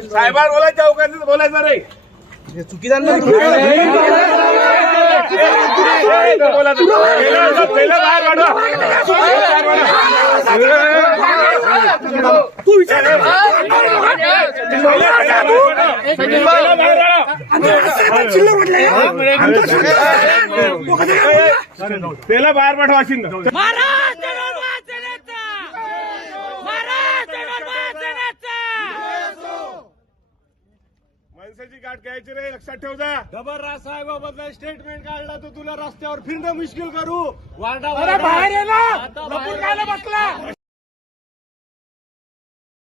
સાહેબાર બોલાય જાવ કરી બોલાય રે પેલા બહાર પાઠવાશી ને गाठ घ्यायची रे लक्षात ठेव जा साहेब बदला स्टेटमेंट काढला तर तुला रस्त्यावर फिरणं मुश्किल करू करूर बसला